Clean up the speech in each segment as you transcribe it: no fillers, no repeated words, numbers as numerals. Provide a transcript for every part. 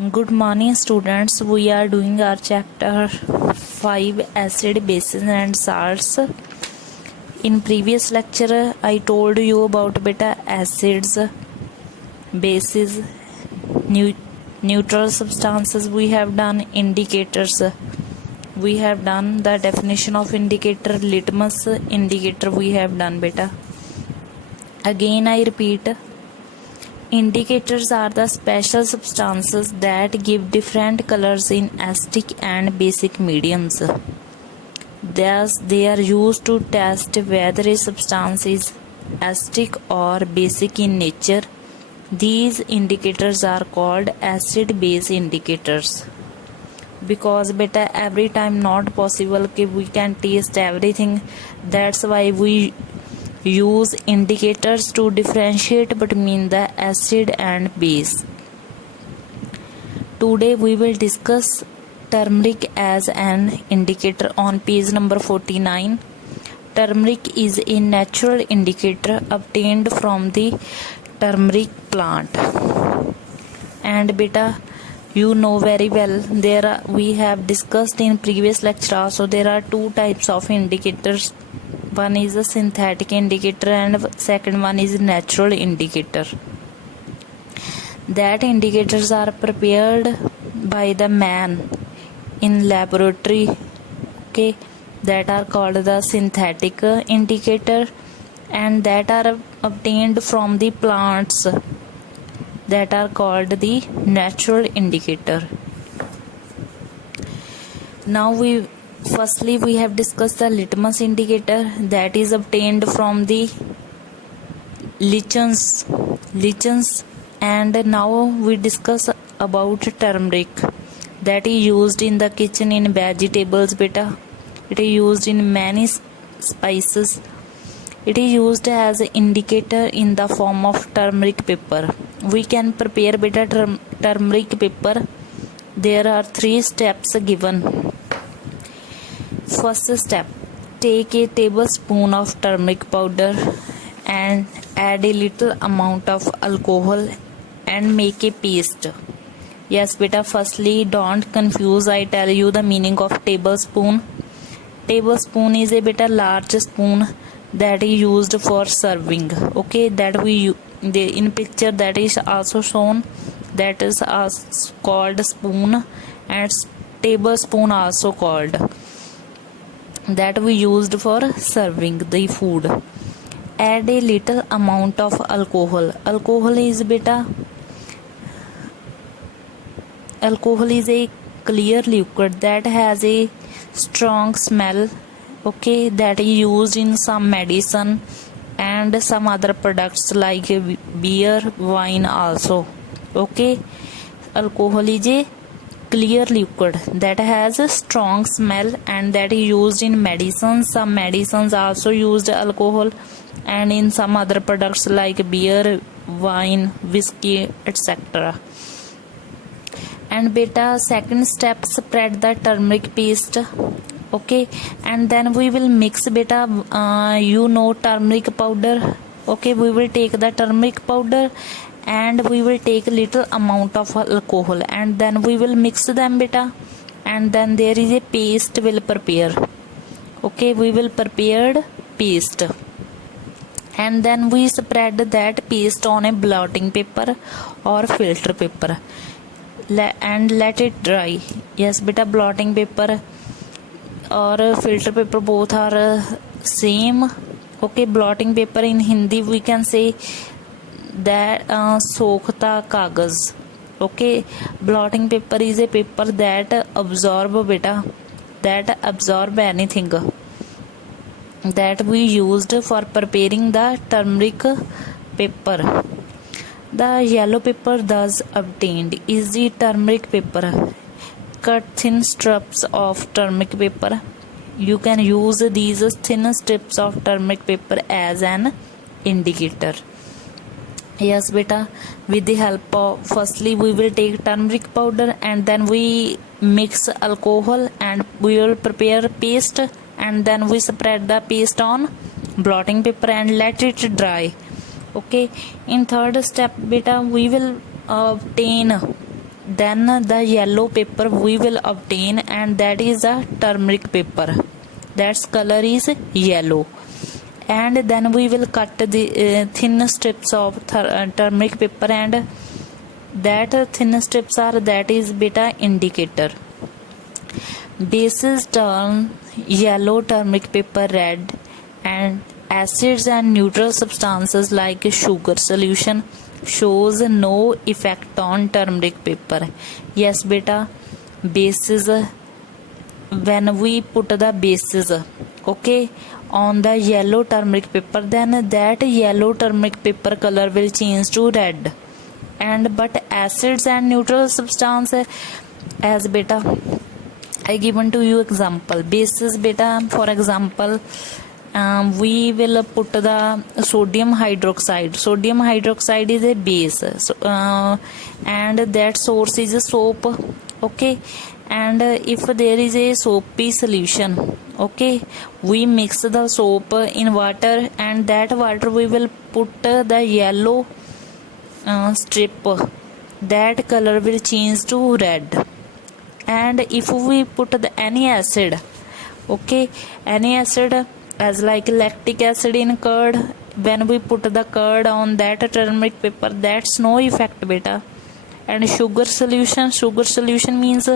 Good morning students. We are doing our chapter 5 acid, bases and salts. In previous lecture I told you about beta acids, bases, neutral substances. We have done indicators. We have done the definition of indicator, litmus indicator we have done beta. Again I repeat, indicators are the special substances that give different colors in acidic and basic mediums. Thus, they are used to test whether a substance is acidic or basic in nature. These indicators are called acid-base indicators. Because beta every time not possible कि we can taste everything. That's why we use indicators to differentiate between the acid and base. Today we will discuss turmeric as an indicator on page number 49. Turmeric is a natural indicator obtained from the turmeric plant. And beta, you know very well, we have discussed in previous lecture also, there are two types of indicators. One is a synthetic indicator and second one is natural indicator. That indicators are prepared by the man in laboratory, okay, that are called the synthetic indicator, and that are obtained from the plants that are called the natural indicator. Now firstly we have discussed the litmus indicator that is obtained from the lichens, and now we discuss about turmeric that is used in the kitchen in vegetables beta. It is used in many spices. It is used as an indicator in the form of turmeric paper. We can prepare beta turmeric paper. There are 3 steps given. First step, take a tablespoon of turmeric powder and add a little amount of alcohol and make a paste. Yes beta, firstly don't confuse, I tell you the meaning of tablespoon. Tablespoon is a beta large spoon that is used for serving, okay, that in picture that is also shown, that is called spoon, and tablespoon also called, that we used for serving the food. Add a little amount of alcohol. Alcohol is a clear liquid that has a strong smell, okay, that is used in some medicine and some other products like beer, wine also, okay. Alcohol is a clear liquid that has a strong smell and that is used in medicines. Some medicines also used alcohol, and in some other products like beer, wine, whiskey, etc. And beta, second step, spread the turmeric paste, okay, and then we will mix beta, turmeric powder, okay. We will take the turmeric powder and we will take little amount of alcohol and then we will mix them beta, and then there is a paste will prepare, okay. We will prepare paste and then we spread that paste on a blotting paper or filter paper and let it dry. Yes beta, blotting paper or filter paper both are same, okay. Blotting paper in Hindi we can say that sokhta kagaz, okay. Blotting paper is a paper that absorb beta, that absorb anything, that we used for preparing the turmeric paper. The yellow paper thus obtained is the turmeric paper. Cut thin strips of turmeric paper. You can use these thin strips of turmeric paper as an indicator. Yes beta, with the help of, firstly we will take turmeric powder and then we mix alcohol and we will prepare paste, and then we spread the paste on blotting paper and let it dry, okay. In third step beta, we will obtain then the yellow paper we will obtain, and that is a turmeric paper. That's color is yellow. And then we will cut the thin strips of turmeric paper, and that thin strips are, that is beta indicator. Bases turn yellow turmeric paper red, and acids and neutral substances like sugar solution shows no effect on turmeric paper. Yes beta, bases, when we put the bases, okay, on the yellow turmeric paper, then that yellow turmeric paper color will change to red. And but acids and neutral substance, as beta I given to you example bases beta. For example, we will put the sodium hydroxide. Sodium hydroxide is a base, so, and that source is a soap, okay. And if there is a soapy solution, okay, we mix the soap in water, and that water we will put the yellow strip, that color will change to red. And if we put the any acid, okay, any acid, as like lactic acid in curd, when we put the curd on that turmeric paper, that's no effect beta. And sugar solution means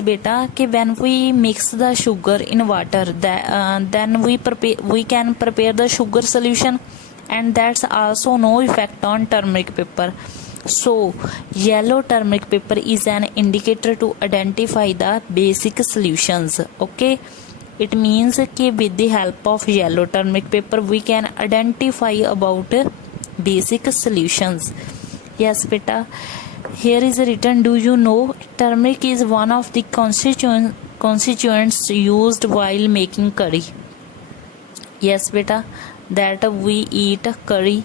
beta कि when we mix the sugar in water, that then we can prepare the sugar solution, and that's also no effect on turmeric paper. So yellow turmeric paper is an indicator to identify the basic solutions, okay. It means कि with the help of yellow turmeric paper we can identify about basic solutions. Yes beta, here is written, do you know turmeric is one of the constituents used while making curry? Yes beta, that we eat curry,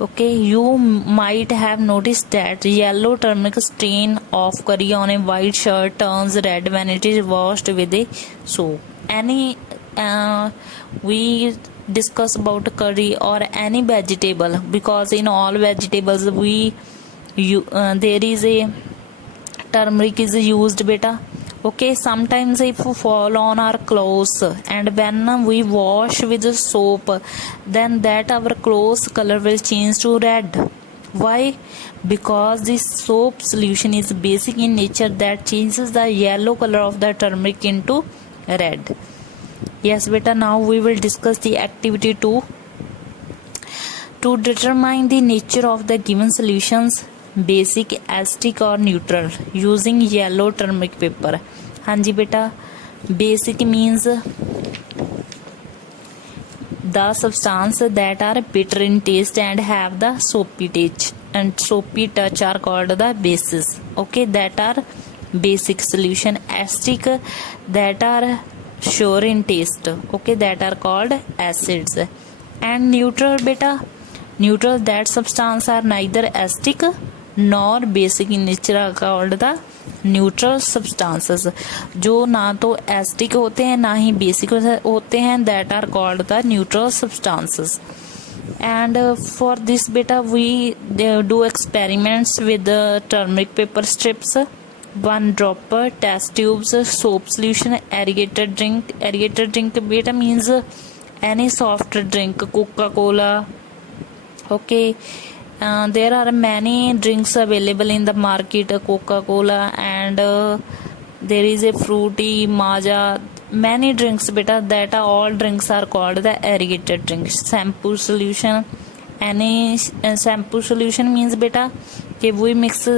okay. You might have noticed that yellow turmeric stain of curry on a white shirt turns red when it is washed with a soap. Any we discuss about curry or any vegetable, because in all vegetables there is a turmeric is used beta, okay. Sometimes if fall on our clothes, and when we wash with soap, then that our clothes color will change to red. Why? Because this soap solution is basic in nature, that changes the yellow color of the turmeric into red. Yes beta, now we will discuss the activity 2. To determine the nature of the given solutions, basic, acidic or neutral, using yellow turmeric paper. हाँ जी बेटा, basic means the substance that are bitter in taste and have the soapy touch are called the bases, okay. That are basic solution. Acidic, that are sour in taste, okay, that are called acids. And neutral beta, neutral, that substance are neither acidic nor basic in nature are called the neutral substances. जो ना तो acidic होते हैं ना ही basic होते हैं, that are called the neutral substances. And for this beta we do experiments with the turmeric paper strips, 1 dropper, test tubes, soap solution, aerated drink. Aerated drink beta means any soft drink, Coca-Cola, okay. There are many drinks available in the market, Coca-Cola, and there is a fruity, Maaza, many drinks beta, that are all drinks are called the aerated drinks. Shampoo solution, any shampoo solution means beta कि we mix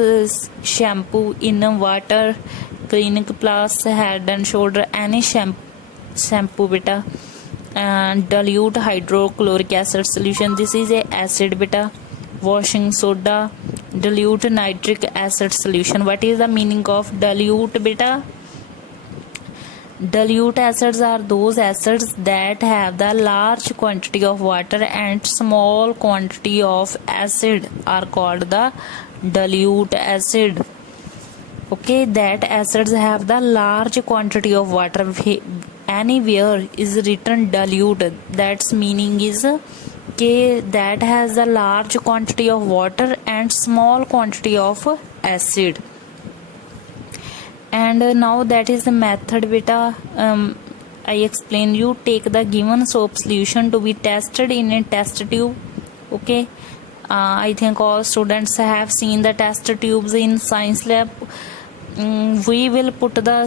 shampoo in water, Clinic Plus, Head and Shoulder, any shampoo beta. Dilute hydrochloric acid solution, this is a acid beta. Washing soda, dilute nitric acid solution. What is the meaning of dilute beta? Dilute acids are those acids that have the large quantity of water and small quantity of acid are called the dilute acid, okay. That acids have the large quantity of water. Anywhere is written dilute, that's meaning is that has a large quantity of water and small quantity of acid. And now that is the method beta. I explain you. Take the given soap solution to be tested in a test tube. Okay, I think all students have seen the test tubes in science lab. We will put the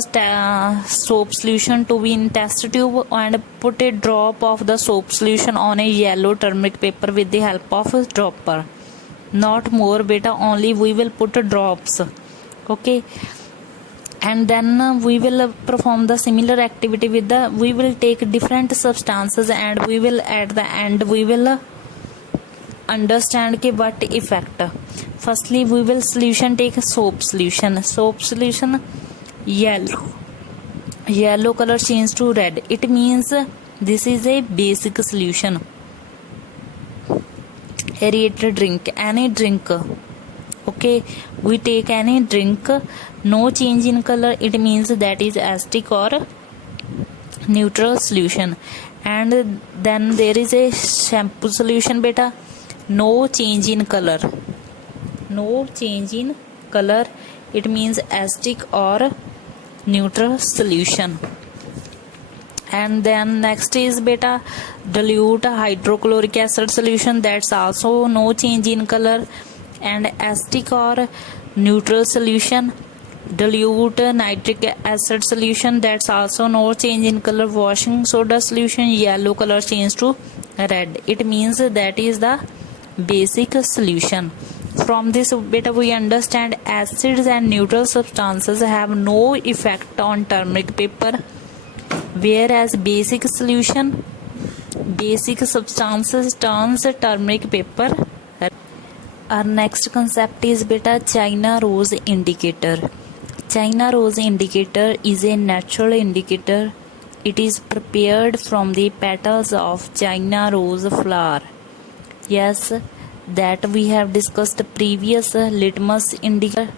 soap solution to be in test tube and put a drop of the soap solution on a yellow turmeric paper with the help of a dropper. Not more beta, only we will put drops. Okay, and then we will perform the similar activity with the, we will take different substances and we will at the end we will understand कि what effect. Firstly we will solution take soap solution yellow color change to red. It means this is a basic solution. Aerated drink, any drink. Okay, we take any drink, no change in color, it means that is acidic or neutral solution. And then there is a shampoo solution beta, no change in color, it means acidic or neutral solution. And then next is beta dilute hydrochloric acid solution, that's also no change in color and acidic or neutral solution. Dilute nitric acid solution, that's also no change in color. Washing soda solution, yellow color change to red, it means that is the basic solution. From this beta we understand acids and neutral substances have no effect on turmeric paper, whereas basic substances turns turmeric paper. Our next concept is beta China rose indicator. China rose indicator is a natural indicator. It is prepared from the petals of China rose flower. Yes, that we have discussed previous litmus indicator,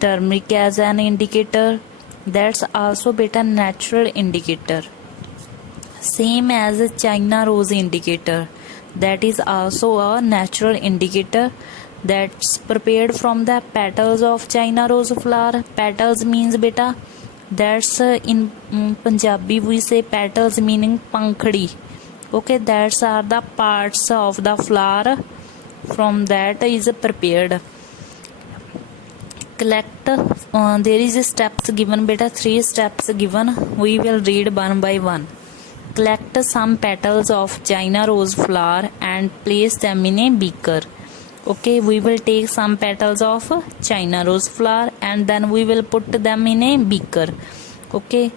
turmeric as an indicator, that's also beta natural indicator. Same as China rose indicator, that is also a natural indicator, that's prepared from the petals of China rose flower. Petals means beta, that's in Punjabi we say petals meaning pankhdi. Okay, that's are the parts of the flower, from that is prepared. Collect, there is steps given beta, 3 steps given, we will read one by one. Collect some petals of China rose flower and place them in a beaker. Okay, we will take some petals of China rose flower and then we will put them in a beaker. Okay,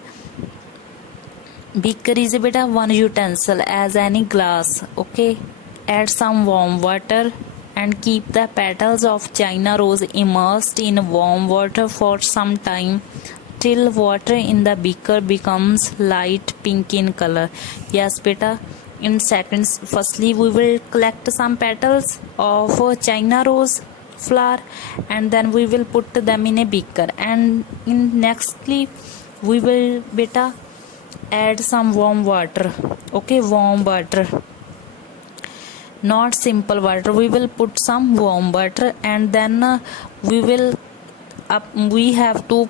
beaker is a beta one utensil as any glass. Okay, add some warm water and keep the petals of China rose immersed in warm water for some time till water in the beaker becomes light pink in color. Yes beta, in seconds. Firstly we will collect some petals of China rose flower and then we will put them in a beaker, and in nextly we will beta add some warm water. Okay, warm water, not simple water, we will put some warm water and then we have to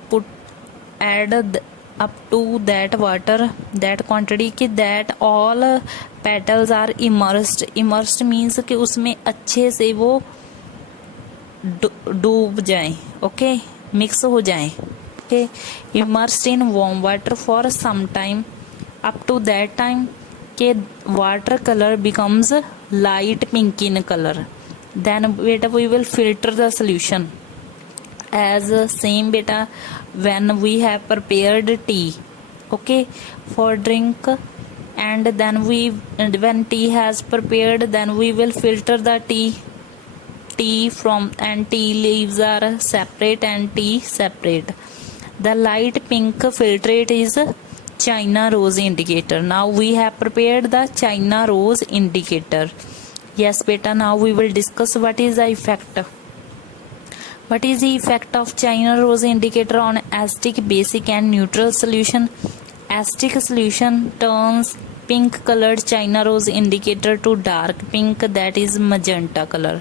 add up to that water that quantity कि that all petals are immersed means कि उसमें अच्छे से वो डूब जाएं. Okay, mix हो जाएं. Okay, immersed in warm water for some time up to that time के water color becomes light pink in color. Then beta we will filter the solution as same beta when we have prepared tea. Okay, for drink, and then when tea has prepared then we will filter the tea from, and tea leaves are separate and tea separate. The light pink filtrate is China rose indicator. Now we have prepared the China rose indicator. Yes beta, now we will discuss what is the effect. What is the effect of China rose indicator on acidic, basic and neutral solution? Acidic solution turns pink colored China rose indicator to dark pink, that is magenta color.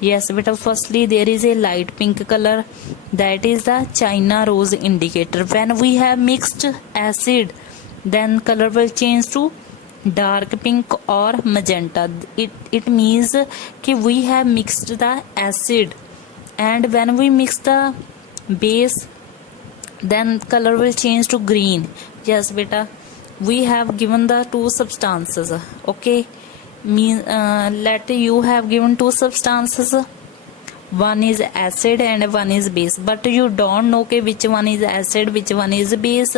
Yes beta, firstly there is a light pink color, that is the China rose indicator. When we have mixed acid, then color will change to dark pink or magenta. It means कि we have mixed the acid, and when we mix the base, then color will change to green. Yes beta, we have given the two substances. Okay, let you have given two substances, one is acid and one is base, but you don't know कि which one is acid, which one is base,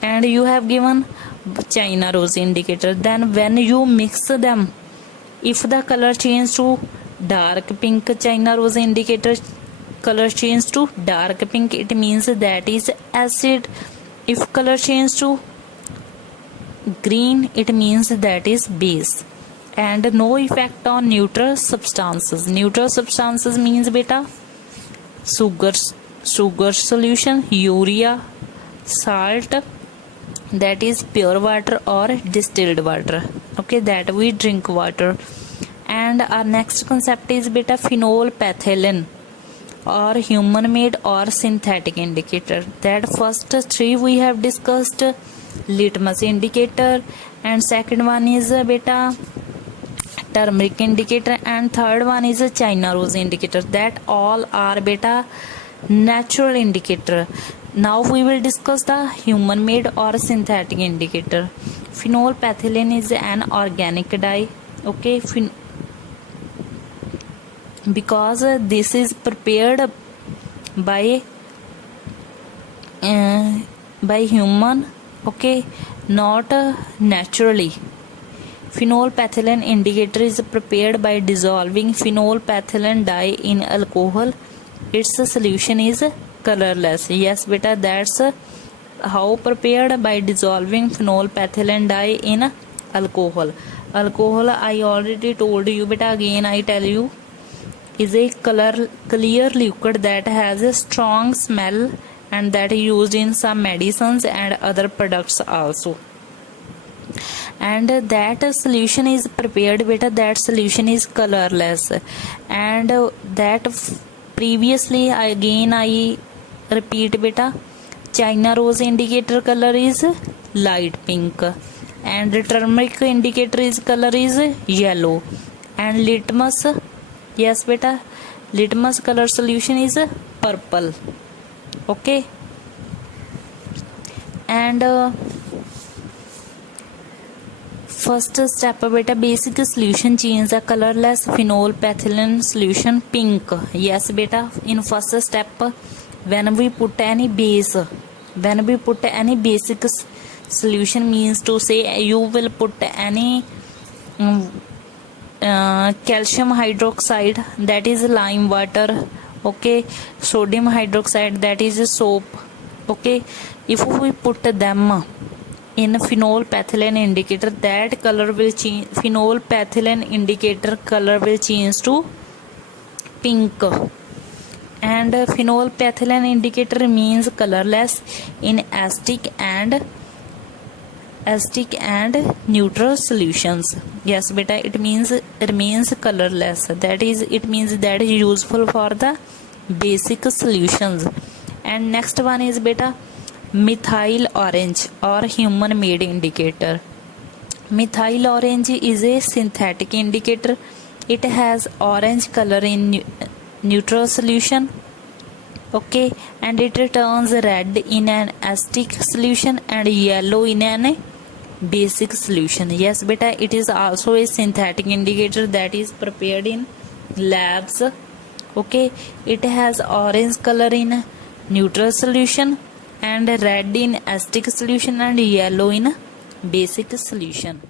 and you have given China rose indicator. Then when you mix them, if the color change to dark pink, China rose indicator color change to dark pink, it means that is acid. If color change to green, it means that is base. And no effect on neutral substances. Neutral substances means beta sugar solution, urea, salt, that is pure water or distilled water. Okay, that we drink water. And our next concept is beta phenolphthalein, or human made or synthetic indicator. That first three we have discussed, litmus indicator, and second one is beta turmeric indicator, and third one is a China rose indicator. That all are beta natural indicator. Now we will discuss the human made or synthetic indicator. Phenolphthalein is an organic dye. Okay, because this is prepared by human, okay, not naturally. Phenolphthalein indicator is prepared by dissolving phenolphthalein dye in alcohol. Its solution is colorless. Yes beta, that's how prepared, by dissolving phenolphthalein dye in alcohol. Alcohol I already told you beta, again I tell you, is a clear liquid that has a strong smell, and that is used in some medicines and other products also. And that solution is prepared beta, that solution is colorless. And that previously I repeat beta, China rose indicator color is light pink, and turmeric indicator is color is yellow, and litmus, yes beta, litmus color solution is purple. Okay, and first step beta, basic solution change the colorless phenolphthalein solution pink. Yes beta, in first step, when we put any base, when we put any basic solution, means to say you will put any calcium hydroxide, that is lime water, okay, sodium hydroxide, that is soap. Okay, if we put them in phenolphthalein indicator, that color will change, phenolphthalein indicator color will change to pink. And phenolphthalein indicator means colorless in acetic and neutral solutions. Yes beta, it means remains colorless, that is, it means that is useful for the basic solutions. And next one is beta methyl orange, or human made indicator. Methyl orange is a synthetic indicator. It has orange color in neutral solution, okay, and it turns red in an acetic solution and yellow in an basic solution. Yes beta, it is also a synthetic indicator that is prepared in labs. Okay, it has orange color in neutral solution, and red in acetic solution, and yellow in basic solution.